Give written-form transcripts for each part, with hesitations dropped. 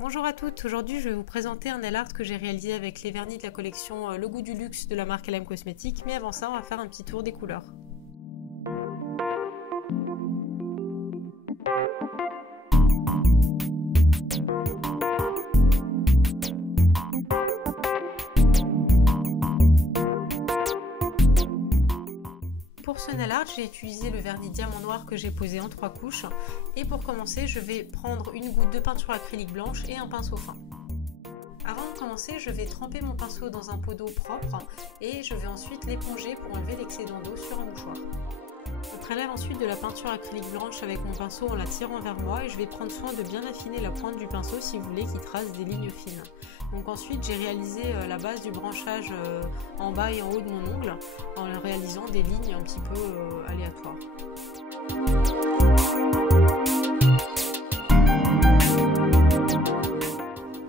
Bonjour à toutes, aujourd'hui je vais vous présenter un nail art que j'ai réalisé avec les vernis de la collection Le Goût du Luxe de la marque LM Cosmetics, mais avant ça on va faire un petit tour des couleurs. Pour ce nail art, j'ai utilisé le vernis diamant noir que j'ai posé en 3 couches et pour commencer je vais prendre une goutte de peinture acrylique blanche et un pinceau fin. Avant de commencer, je vais tremper mon pinceau dans un pot d'eau propre et je vais ensuite l'éponger pour enlever l'excédent d'eau sur un mouchoir. Je prélève ensuite de la peinture acrylique blanche avec mon pinceau en la tirant vers moi et je vais prendre soin de bien affiner la pointe du pinceau si vous voulez qu'il trace des lignes fines. Donc ensuite j'ai réalisé la base du branchage en bas et en haut de mon ongle en réalisant des lignes un petit peu aléatoires.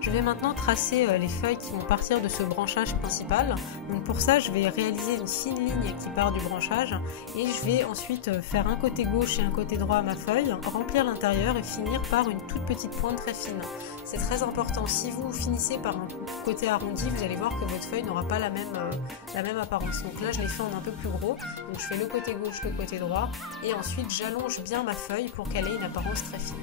Je vais maintenant tracer les feuilles qui vont partir de ce branchage principal. Donc pour ça, je vais réaliser une fine ligne qui part du branchage et je vais ensuite faire un côté gauche et un côté droit à ma feuille, remplir l'intérieur et finir par une toute petite pointe très fine. C'est très important. Si vous finissez par un côté arrondi, vous allez voir que votre feuille n'aura pas la même apparence. Donc là, je l'ai fait en un peu plus gros. Donc je fais le côté gauche, le côté droit et ensuite j'allonge bien ma feuille pour qu'elle ait une apparence très fine.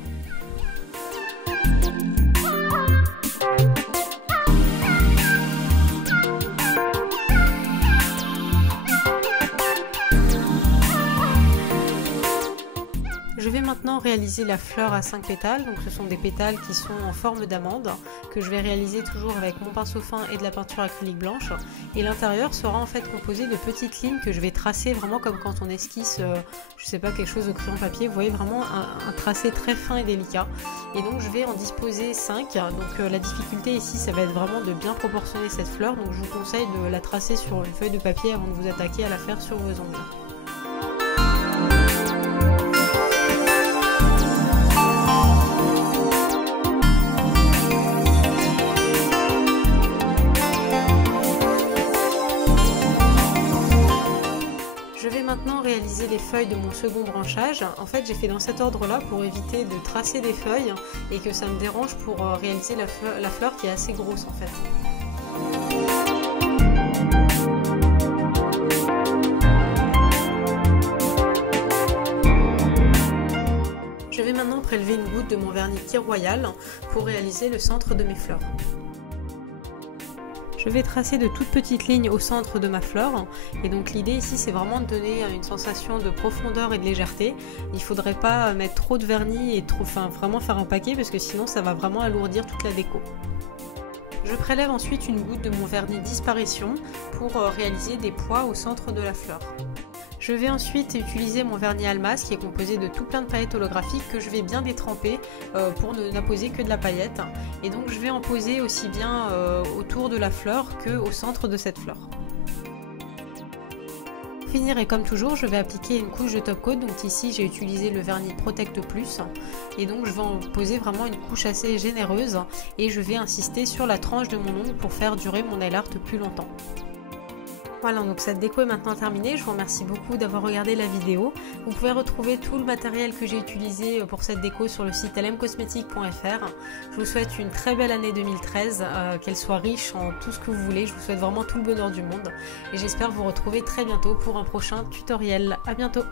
Je vais maintenant réaliser la fleur à 5 pétales, donc ce sont des pétales qui sont en forme d'amande, que je vais réaliser toujours avec mon pinceau fin et de la peinture acrylique blanche. Et l'intérieur sera en fait composé de petites lignes que je vais tracer vraiment comme quand on esquisse, je sais pas, quelque chose au crayon papier. Vous voyez vraiment un tracé très fin et délicat. Et donc je vais en disposer 5, donc la difficulté ici ça va être vraiment de bien proportionner cette fleur, donc je vous conseille de la tracer sur une feuille de papier avant de vous attaquer à la faire sur vos ongles. Je vais maintenant réaliser les feuilles de mon second branchage. En fait, j'ai fait dans cet ordre-là pour éviter de tracer des feuilles et que ça me dérange pour réaliser la fleur qui est assez grosse en fait. Je vais maintenant prélever une goutte de mon vernis Kir Royal pour réaliser le centre de mes fleurs. Je vais tracer de toutes petites lignes au centre de ma fleur et donc l'idée ici c'est vraiment de donner une sensation de profondeur et de légèreté. Il ne faudrait pas mettre trop de vernis et vraiment faire un paquet parce que sinon ça va vraiment alourdir toute la déco. Je prélève ensuite une goutte de mon vernis Disparition pour réaliser des pois au centre de la fleur. Je vais ensuite utiliser mon vernis Almas qui est composé de tout plein de paillettes holographiques que je vais bien détremper pour ne n'apposer que de la paillette. Et donc je vais en poser aussi bien autour de la fleur qu'au centre de cette fleur. Pour finir, et comme toujours, je vais appliquer une couche de top coat. Donc ici j'ai utilisé le vernis Protect Plus et donc je vais en poser vraiment une couche assez généreuse et je vais insister sur la tranche de mon ongle pour faire durer mon nail art plus longtemps. Voilà, donc cette déco est maintenant terminée. Je vous remercie beaucoup d'avoir regardé la vidéo. Vous pouvez retrouver tout le matériel que j'ai utilisé pour cette déco sur le site lmcosmetics.fr. Je vous souhaite une très belle année 2013, qu'elle soit riche en tout ce que vous voulez. Je vous souhaite vraiment tout le bonheur du monde et j'espère vous retrouver très bientôt pour un prochain tutoriel. À bientôt!